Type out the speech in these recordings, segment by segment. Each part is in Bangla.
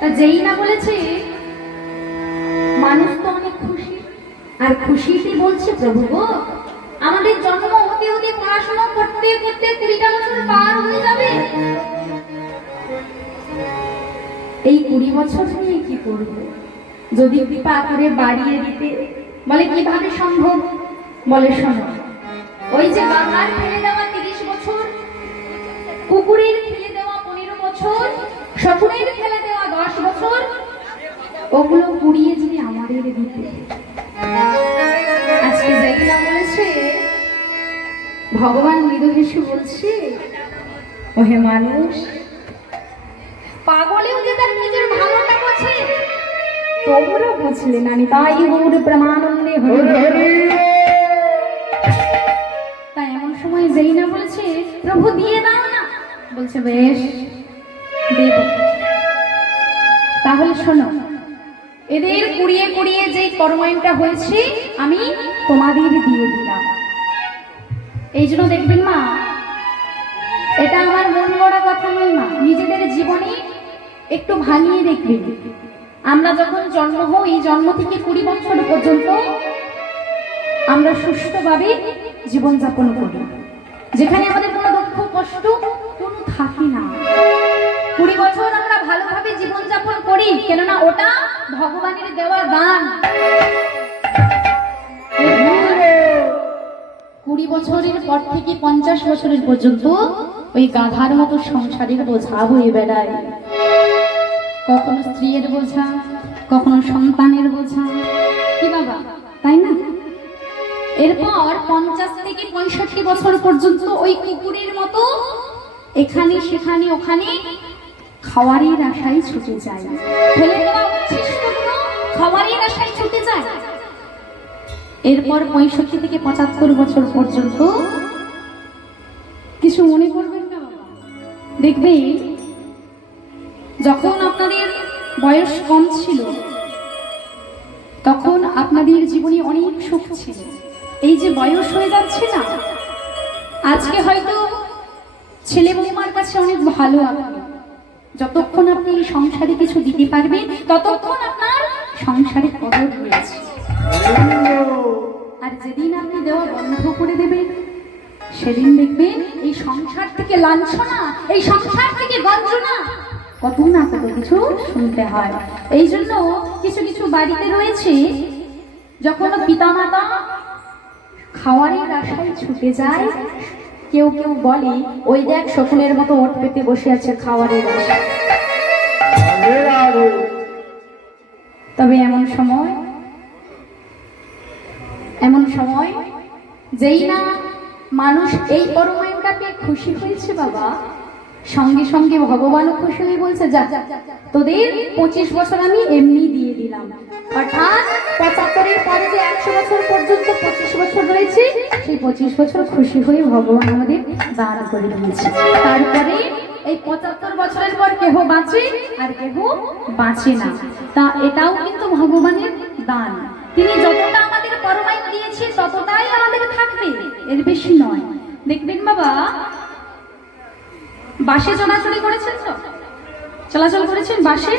তা যেই না বলেছে মানুষ তো অনেক খুশি, আর খুশিতে বলছে প্রভু গো আমাদের জন্ম হতে হতে পড়াশোনা করতে করতে 20টা বছর পার হয়ে যাবে, এই 20 বছর নিয়ে কি করবো? যদি কৃপা করে বাড়িয়ে দিতে। বলে কিভাবে সম্ভব? বলে শোনো, ওই যে গাধার ফেলে দেওয়া 30 বছর, কুকুরের ফেলে দেওয়া 15 বছর, শকুনের ফেলে দেওয়া 10 বছর, ওগুলো পুড়িয়ে যদি আমাদের দিতে। আজকে যেগুলা বলেছে ভগবান মৃদু হেসে বলছে, ওহে মানুষ, পাগলেও যে তার নিজের ভালোটা বোঝে, তোমরা বুঝলে না। তাই গৌর প্রেমানন্দে হরি। তাই এমন সময় যেই না বলছে প্রভু দিয়ে দাও না, বলছে বেশ দেব। তাহলে শোনো, এদের কুড়িয়ে কুড়িয়ে যে কর্মায়নটা হয়েছে আমি তোমাদের দিয়ে দিলাম। এই জন্য দেখবেন মা, এটা আমার মন গড়া কথা নয় মা, নিজেদের জীবনে একটু ভাঙিয়ে দেখবেন। আমরা যখন জন্ম হই, জন্ম থেকে 20 বছর পর্যন্ত আমরা সুস্থভাবে জীবনযাপন করি, যেখানে আমাদের কোনো দুঃখ কষ্ট কোনো থাকে না। 20 বছর আমরা ভালোভাবে জীবনযাপন করি, কেননা ওটা ভগবানের দেওয়া দান। 20 বছরের পর থেকে 50 বছরের পর্যন্ত ওই গাধার মতো সংসারের বোঝা বয়ে বেড়ায়, কখনো স্ত্রীর বোঝা, কখনো সন্তানের বোঝা, কি বাবা তাই না? এরপর 50 থেকে 65 বছর পর্যন্ত ওই কুকুরের মতো এখানে সেখানে ওখানে খাওয়ারের আশায় ছুটে যায়, ফেলে দেওয়া উচ্ছিষ্টগুলো খাওয়ারের আশায় ছুটে যায়। এরপর 65 থেকে 75 বছর পর্যন্ত কিছু মনে করবেন না বাবা, দেখবে যখন আপনাদের বয়স কম ছিল তখন আপনাদের জীবনে অনেক সুখ ছিল। এই যে বয়স হয়ে যাচ্ছে না, আজকে হয়তো ছেলে বৌমার কাছে অনেক ভালো আপনি, যতক্ষণ আপনি এই সংসারে কিছু দিতে পারবেন ততক্ষণ আপনার সংসারে কদর রয়েছে। আর যেদিন আপনি দেওয়া বন্ধ করে দেবেন সেদিন দেখবেন এই সংসার থেকে লাঞ্ছনা, এই সংসার থেকে গঞ্জনা, কত না কত কিছু শুনতে হয়। এই জন্য কিছু কিছু বাড়িতে রয়েছে, যখন পিতামাতা খাওয়ারের আশায় ছুটে যায়, কেউ কেউ বলে ওই দেখ শকুনের মতো ওঠ পেতে বসে আছে খাওয়ারের আশায়। তবে এমন সময় যেই না মানুষ এই পরমায়নটা পেয়ে খুশি হয়েছে বাবা, সঙ্গে সঙ্গে ভগবানও খুশি হয়ে বলছে যা তোদের 25 বছর আমি এমনি দিয়ে দিলাম। অর্থাৎ 75-এর পরে যে 100 বছর পর্যন্ত 25 বছর রয়েছে, সেই 25 বছর খুশি হয়ে ভগবান আমাদের দান করে দিয়েছে। তারপরে এই 75 বছরের পর কেহ বাঁচে আর কেহ বাঁচে না, তা এটাও কিন্তু ভগবানের দান। তিনি যতটা আমাদের পরমায়ন দিয়েছে ততটাই আমাদের থাকবে, এর বেশি নয়। দেখবেন বাবা, বাসে চলাচল করেছেন বাসে,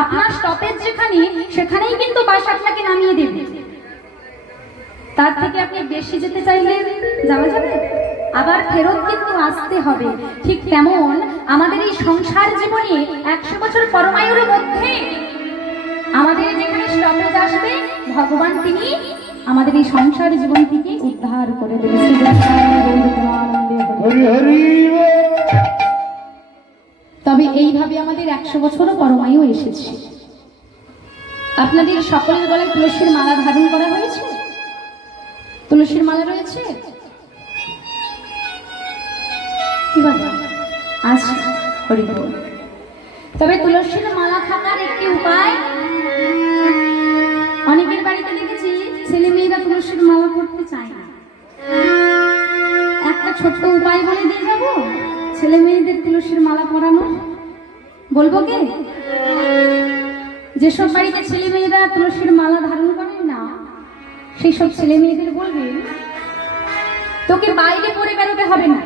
আপনার স্টপেজ যেখানে সেখানেই কিন্তু বাস আপনাকে নামিয়ে দেবে। তার থেকে আপনি বেশি যেতে চাইলে যাওয়া যাবে, আবার ফেরত কিন্তু আসতে হবে। ঠিক তেমন আমাদের এই সংসার জীবনে 100 বছর পরমায়ুর মধ্যে আমাদের যেখানে স্টপেজ আসবে, ভগবান তিনি আমাদের এই সংসার জীবন থেকে উদ্ধার করে দেবেন। তবে এইভাবে আমাদের 100 বছরও পরমায়ু এসেছে। আপনাদের সকলের গলায় তুলসীর মালা ধারণ করা হয়েছে? তুলসীর মালা রয়েছে কি বাবা? আচ্ছা, হরি বল। তবে তুলসীর মালা থাকার একটি উপায়, অনেকের বাড়িতে দেখেছি ছেলে মেয়েরা তুলসীর মালা পড়তে চায় না। একটা ছোট্ট উপায় বলে দিয়ে যাবো ছেলে মেয়েদের তুলসীর মালা পরানো। বলবো কে? যেসব বাড়িতে ছেলে মেয়েরা তুলসীর মালা ধারণ করে না, সেই সব ছেলে মেয়েদের বলবেন তোকে বাইরে পরে বেরোতে হবে না,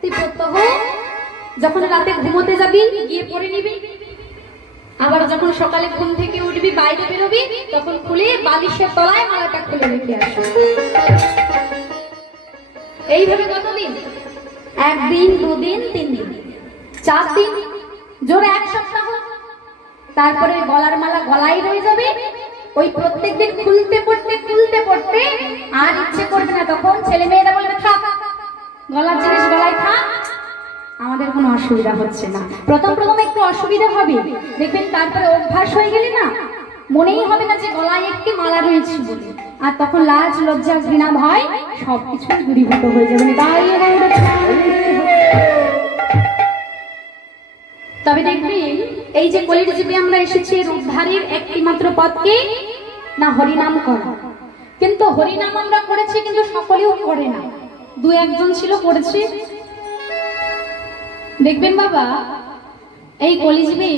তুই প্রত্যহ যখন রাতে ঘুমোতে যাবি গিয়ে পরে নিবি। আবার যখন সকালে ঘুম থেকে উঠবি বাইরে বেরোবি তখন খুলে বালিশের তলায় মালাটা খুলে রেখে আসবি। এইভাবে কতদিন? একদিন, দুদিন, 3 দিন, 4 দিন, জোরে 1 সপ্তাহ। তারপরে গলার মালা গলায় রয়ে যাবে। ওই প্রত্যেকদিন খুলতে পড়তে আর ইচ্ছে করবে না। তখন ছেলে মেয়েরা বলবে থাক, গলার জিনিস গলায় থাক, আমাদের কোনো অসুবিধা হচ্ছে না। প্রথম একটু অসুবিধা হবে, দেখবেন তারপরে অভ্যাস হয়ে গেলে না মনেই হবে না যে গলায় একটি মালা রয়েছে বলে। আর তখন লাজ, লজ্জা, ঘৃণা, ভয় সবকিছু দূরীভূত হয়ে যাবে। তবে দেখবেন এই যে কলির যুগে আমরা এসেছি, এর উদ্ধারের একটি মাত্র পথকে না হরিনাম করা। কিন্তু হরিনাম আমরা করেছি, কিন্তু সকলেও করে না, 2-1 জন ছিল করেছে। দেখবেন বাবা, এই কলিযুগে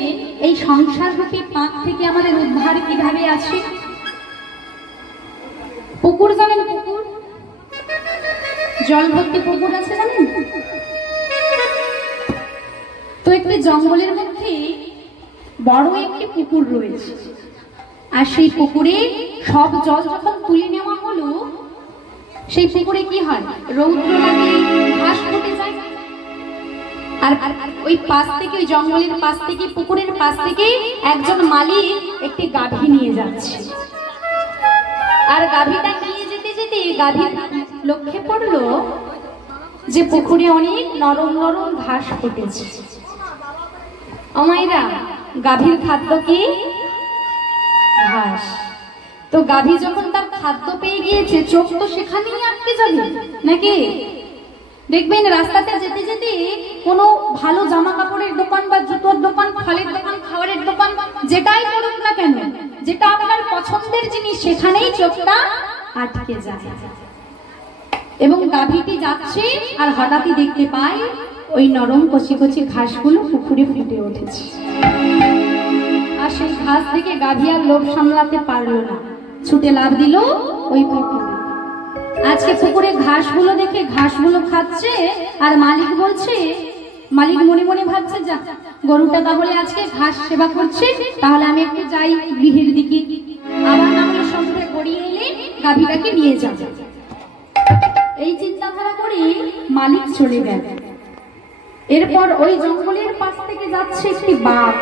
এই সংসার রূপী পাপ থেকে আমাদের উদ্ধার কিভাবে আছে? পুকুর জানেন? পুকুর, জল ভর্তি পুকুর আছে জানেন? তো একটি জঙ্গলের মধ্যে বড় একটি পুকুর রয়েছে। আর সেই পুকুরে সব জল যখন তুলে নেওয়া হলো, সেই পুকুরে কি হয়? রৌদ্র লাগে, ঘাস ফুটে যায়। আর ওই পাশ থেকে, ওই জঙ্গলের পাশ থেকে, পুকুরের পাশ থেকে একজন মালিক একটি গাভী নিয়ে যাচ্ছে। আর গাভীটা নিয়ে যেতে যেতে গাভীর লক্ষ্যে পড়লো যে পুকুরে অনেক নরম নরম ঘাস ফুটেছে। আমায়রা, গাভীর খাদ্য কি? ঘাস। তো গাভী যখন তার খাদ্য পেয়ে গিয়েছে, চোখ তো সেখানেই আটকে যাবে নাকি? দেখবেন রাস্তাতে যেতে যেতে কোনো ভালো জামা কাপড়ের দোকান বা জুতোর দোকান, ফলের দোকান, খাবারের দোকান, যেটাই করুক না কেন, যেটা আপনার পছন্দের জিনিস, সেখানেই চোখটা আটকে যায়। এবং গাভীটি যাচ্ছে আর হঠাৎই দেখতে পায় ওই নরম কচি কচি ঘাসগুলো পুকুরে ফুটে উঠেছে। আর সেই ঘাস থেকে গাভী আর লোভ সামলাতে পারলো না, ছুটে লাফ দিল ওই পুকুরে। আজকে পুকুরে ঘাসগুলো দেখে ঘাসগুলো খাচ্ছে। আর মালিক বলছে, মালিক মনে মনে ভাবছে, যা গরুটা তাহলে আজকে ঘাস সেবা করছে, তাহলে আমি একটু যাই গৃহের দিকে, আবার না হলে সন্ধ্যে গড়িয়ে এলে গাভীটাকে নিয়ে যাব। এই চিন্তাধারা করে মালিক চলে গেল। এরপর ওই জঙ্গলের পাশ থেকে যাচ্ছে একটি বাঘ।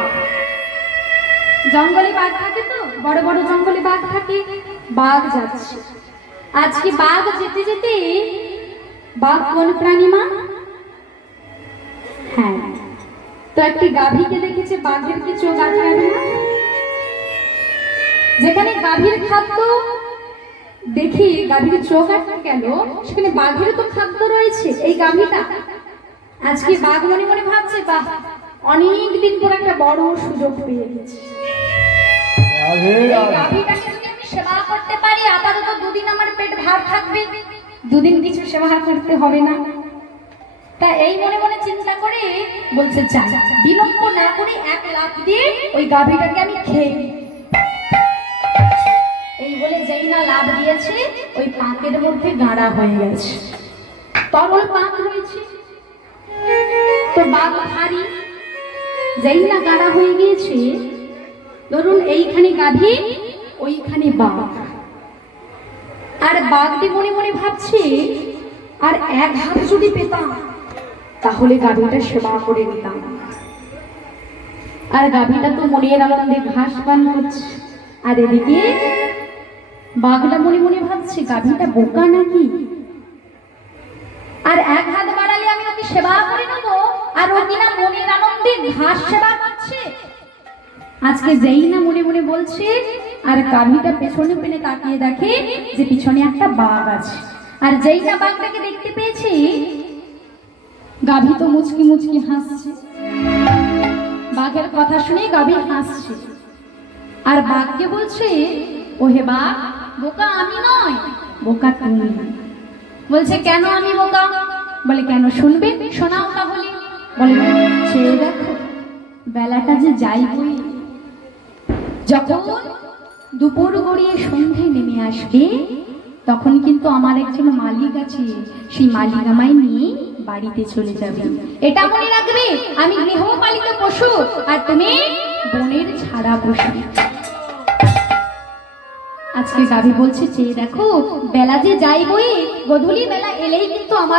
জঙ্গলে বাঘ থাকে, তো বড় বড় জঙ্গলে বাঘ থাকে। বাঘ যাচ্ছে। আজকে বাঘ যেতে যেতে, বাঘ কোন প্রাণী মা? হ্যাঁ, তো একটি গাভীকে দেখেছে। বাঘের কি চোখ আটকাবে না? যেখানে গাভীর খাদ্য দেখি গাভীর চোখ আটকে গেল, সেখানে বাঘের তো খাদ্য রয়েছে। এই গাভীটা আজকে বাঘ মনে মনে ভাবছে, বাহ, অনেক দিন পর একটা বড় সুযোগ পেয়ে গেছে। গাভীটাকে যদি আমি সেবা করতে পারি, আপাতত 2 দিন আমার পেট ভার থাকবে, 2 দিন কিছু সেবা করতে হবে না। তা এই মনে মনে চিন্তা করে বলছে, যা, বিলম্ব না করে 1 লাফ দিয়ে ওই গাভীটাকে আমি খেয়ে নিই। এই বলে যেই না লাফ দিয়েছে, ওই পাঁকের মধ্যে গাঁড়া হয়ে গেছে। তরল পাঁক রয়েছে, তো বাঘ ভারী, যেই না গাঁড়া হয়ে গিয়েছে, ধরুন এইখানে গাভী, ওইখানে বাঘ। আর বাঘটি মনে মনে ভাবছে, আর 1 হাত যদি পেতাম তাহলে গাভীটা সেবা করে নিতাম। আর গাভীটা তো মনের আনন্দে ঘাস পান করছে। আর এদিকে বাঘটা মনে মনে ভাবছে, গাভীটা বোকা নাকি? আর 1 হাত বাড়ালে আমি ওকে সেবা করে নেবো, আর ও কিনা মনের আনন্দে ঘাস সেবা করছে। আজকে যেই না মনে মনে বলছে, আর গাভীটা পেছনে পেলে তাকিয়ে দেখে যে পিছনে একটা বাঘ আছে। আর যেই না বাঘটাকে দেখতে পেয়েছে, গাভী তো মুচকি মুচকি হাসছে। বাঘের কথা শুনে গাভী হাসছে। আর বাঘকে বলছে, ওহে বাঘ, বোকা আমি নয়, বোকা তুমি। বলছে, কেন আমি বোকা? বলে, কেন শুনবে? শোনাও তাহলে। বলে, চেয়ে দেখো, বেলাটা যে যাই বই, যখন দুপুর গড়িয়ে সন্ধে নেমে আসবে, তখন কিন্তু আমার একজন মালিক আছে, সেই মালিক আমায় নিয়ে বাড়িতে চলে যাবে। এটা মনে রাখবে, আমি গৃহপালিত পশু, আর তুমি বনের ছাড়া বসে। আজকে গাভী বলছে চেয়ে দেখো, বেলা যে যাই বই, গধূলি বেলা এলেই কিন্তু আমার